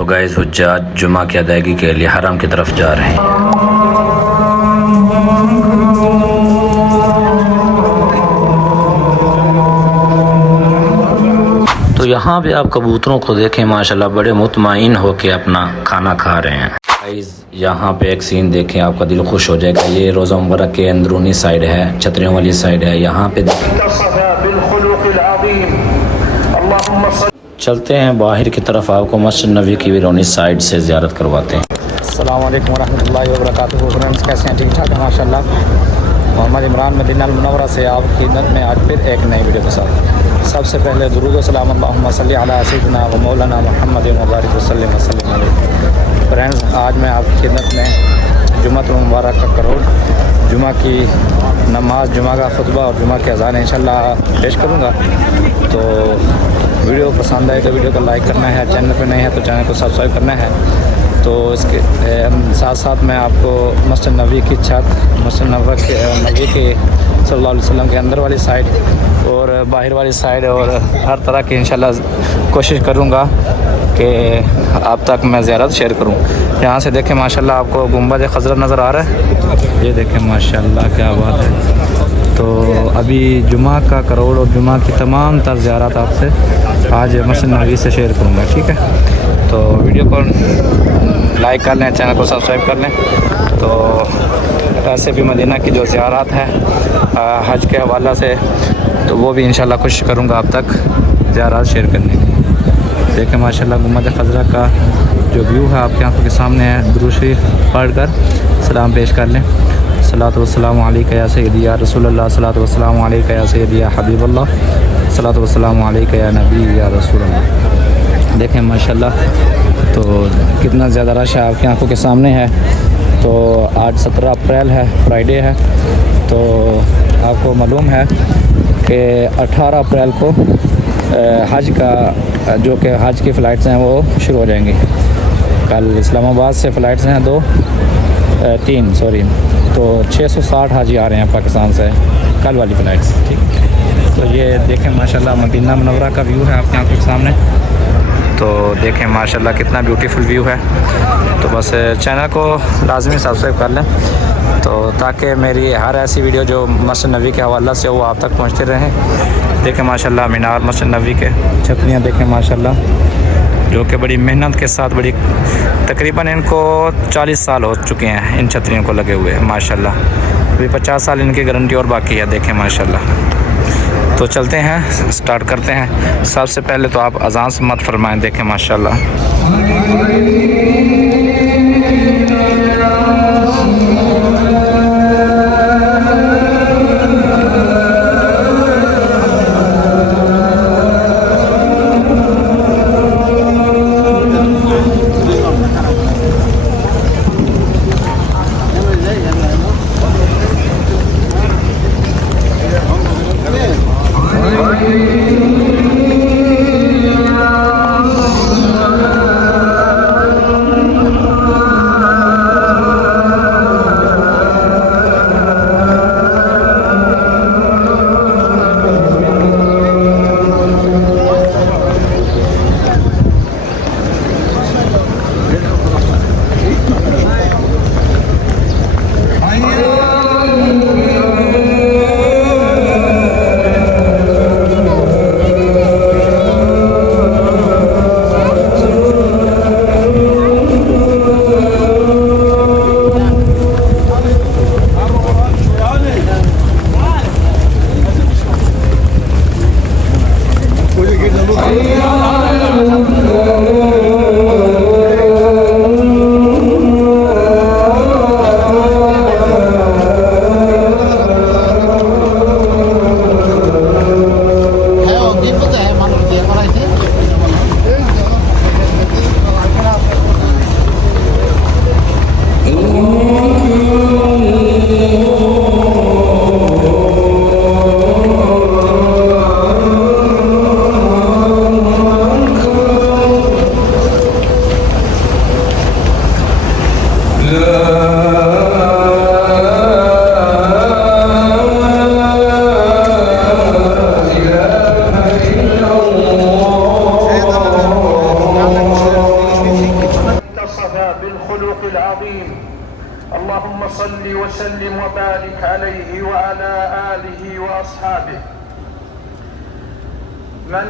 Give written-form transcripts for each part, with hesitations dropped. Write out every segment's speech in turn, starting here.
तो गाइस हुज्जाज जुमा की अदायगी के लिए हरम की तरफ जा रहे हैं। तो यहाँ पे आप कबूतरों को देखें, माशाल्लाह बड़े मुतमईन होके अपना खाना खा रहे हैं। गाइस यहाँ पे एक सीन देखें, आपका दिल खुश हो जाएगा। ये रोज़ा मुबारक के अंदरूनी साइड है, छतरियों वाली साइड है। यहाँ पे चलते हैं बाहर की तरफ, आपको मस्जिद नबी की विरोनी साइड से ज़ियारत करवाते हैं। अस्सलाम वालेकुम रहमतुल्लाहि व बरकातुहू। फ्रेंड्स, कैसे हैं? ठीक ठाक है माशाल्लाह। मोहम्मद इमरान मदीना मुनव्वरा से आपकी खिदमत में आज फिर एक नई वीडियो के साथ। सबसे पहले दुरूद व सलाम अल्लाहुम्मा सल्ली अला सय्यिदिना व मौलाना मुहम्मद व बारिक वसल्लम वसल्लम अलैहि। फ्रेंड्स, आज मैं आपकी खिदमत में जुम्मतुल मुबारक का करोड़, जुमा की नमाज, जुमा का खुतबा और जुमा की अज़ान इंशाल्लाह पेश करूँगा। तो वीडियो पसंद आए तो वीडियो को लाइक करना है, चैनल पर नए हैं तो चैनल को सब्सक्राइब करना है। तो इसके साथ साथ मैं आपको मस्जिद नबी की छत, मस्जिद नबी के सल्लल्लाहु अलैहि वसल्लम के अंदर वाली साइड और बाहर वाली साइड और हर तरह की इंशाल्लाह कोशिश करूँगा कि आप तक मैं ज़ियारत शेयर करूँ। यहाँ से देखें माशाल्लाह आपको गुंबद खज़रा नज़र आ रहा है। ये देखें माशाल्लाह क्या बात है। तो अभी जुमा का करोड़ और जुमा की तमाम तर ज़ियारत आपसे आज मस्जिद नबी से शेयर करूँगा, ठीक है। तो वीडियो को लाइक कर लें, चैनल को सब्सक्राइब कर लें। तो ऐसे भी मदीना की जो ज़ियारत है हज के हवाला से, तो वो भी इंशाल्लाह कोशिश करूँगा आप तक ज़ियारत शेयर करने की। देखें माशाल्लाह गुंबद खज़रा का जो व्यू है आपकी आंखों के सामने है। दुरूद शरीफ पढ़ कर सलाम पेश कर लें। सलातु वस्सलामु अलैका या सय्यदी या रसूलल्लाह, सलातु वस्सलामु अलैका या सय्यदी या हबीबल्लाह, सलातु वस्सलामु अलैका या नबी या रसूलल्लाह। देखें माशाल्लाह तो कितना ज़्यादा रश है, आपकी आंखों के सामने है। तो आज 17 अप्रैल है, फ्राइडे है। तो आपको मालूम है कि 18 अप्रैल को हज का जो कि हज की फ़्लाइट्स हैं वो शुरू हो जाएंगी। कल इस्लामाबाद से फ़्लाइट्स हैं तीन तो 660 हाजी आ रहे हैं पाकिस्तान से, कल वाली फ़्लाइट्स, ठीक। तो ये देखें माशाल्लाह मदीना मुनव्वरा का व्यू है आपकी आंखों के सामने। तो देखें माशाल्लाह कितना ब्यूटीफुल व्यू है। तो बस चैनल को लाजमी सब्सक्राइब कर लें तो ताकि मेरी हर ऐसी वीडियो जो मस्जिद नबी के हवाला से वो आप तक पहुंचते रहें। देखें माशाल्लाह मीनार मस्जिद नबी के, छतरियाँ देखें माशाल्लाह जो कि बड़ी मेहनत के साथ, बड़ी तकरीबन इनको 40 साल हो चुके हैं इन छतरियों को लगे हुए माशाल्लाह। अभी 50 साल इनकी गारंटी और बाकी है। देखें माशाल्लाह। तो चलते हैं, स्टार्ट करते हैं। सबसे पहले तो आप अज़ान से मत फरमाएं। देखें माशाल्लाह। بالخلق العظيم. اللهم صل وسلم وبارك عليه وعلى آله وأصحابه من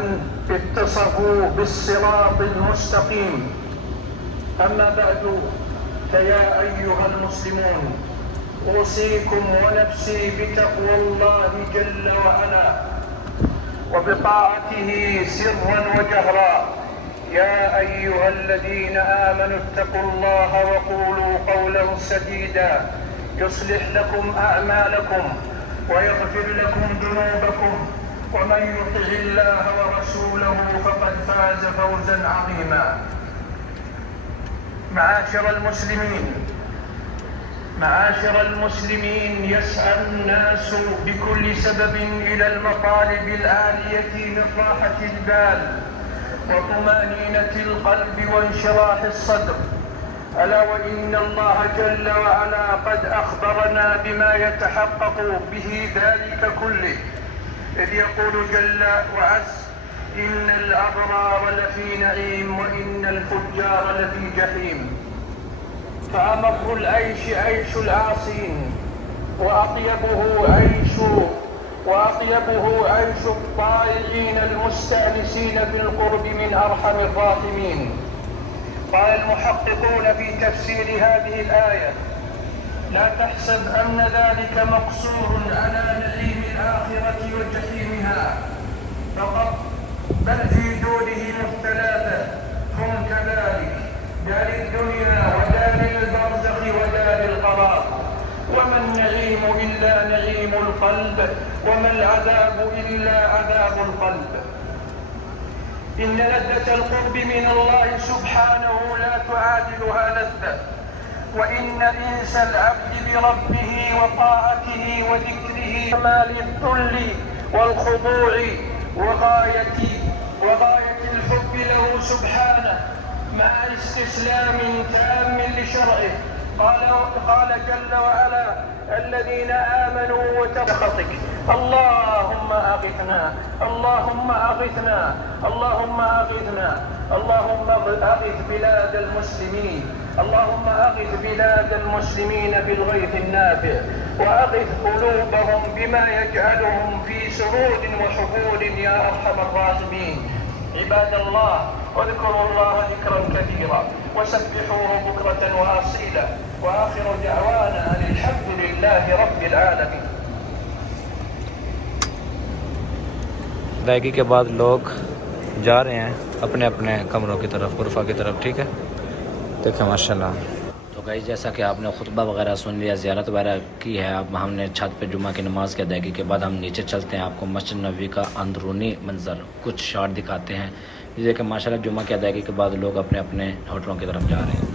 اتصفوا بالصراط المستقيم. أما بعد، فيا أيها المسلمون، أوصيكم ونفسي بتقوى الله جل وعلا وبطاعته سرا وجهرا. يا أيها الذين آمنوا اتقوا الله وقولوا قولا سديدا يصلح لكم أعمالكم ويغفر لكم ذنوبكم، ومن يطع الله ورسوله فقد فاز فوزا عظيما. معاشر المسلمين، يسعى الناس بكل سبب إلى المطالب العالية من راحة البال وطمأنينة القلب وانشراح الصدر، ألا وإن الله جل وعلا قد أخبرنا بما يتحقق به ذلك كله، إذ يقول جل وعز: إن الأبرار لفي نعيم وإن الفجار لفي جحيم. فأمر العيش عيش العاصين، وأطيبه عيش الطائعين المستأنسين بالقرب من أرحم الراحمين. قال المحققون في تفسير هذه الآية: لا تحسب أن ذلك مقصور على نعيم الآخرة وجحيمها فقط، بل في دورهم الثلاثة هم كذلك: دار الدنيا ودار البرزخ ودار القرار. وما النعيم إلا نعيم القلب، وما العذاب إلا عذاب القلب. إن لذة القرب من الله سبحانه لا تعادلها لذة، وإن أنس العبد بربه وطاعته وذكره كمال الذل والخضوع وغاية الحب له سبحانه مع استسلام تام لشرعه. قال جل وعلا: الذين آمنوا وتخطك. اللهم أغثنا، اللهم أغثنا، اللهم أغثنا، اللهم أغث بلاد المسلمين، اللهم أغث بلاد المسلمين بالغيث النافع، وأغث قلوبهم بما يجعلهم في سرور وحبور يا أرحم الراحمين. عباد الله، واذكروا الله ذكرا كثيرا وسبحوه بكرة وأصيلا، وآخر دعوانا أن الحمد لله رب العالمين. अदायगी के बाद लोग जा रहे हैं अपने अपने कमरों की तरफ, गुरफा की तरफ। ठीक है, देखिए माशाल्लाह। तो गाइस, जैसा कि आपने खुतबा वगैरह सुन लिया, ज़ियारत वगैरह की है, अब हमने छत पे जुम्मा की नमाज़ की अदायगी के बाद हम नीचे चलते हैं। आपको मस्जिद नबवी का अंदरूनी मंजर कुछ शॉट दिखाते हैं। जैसे कि माशाल्लाह जुम्मा की अदायगी के बाद लोग अपने अपने होटलों की तरफ जा रहे हैं।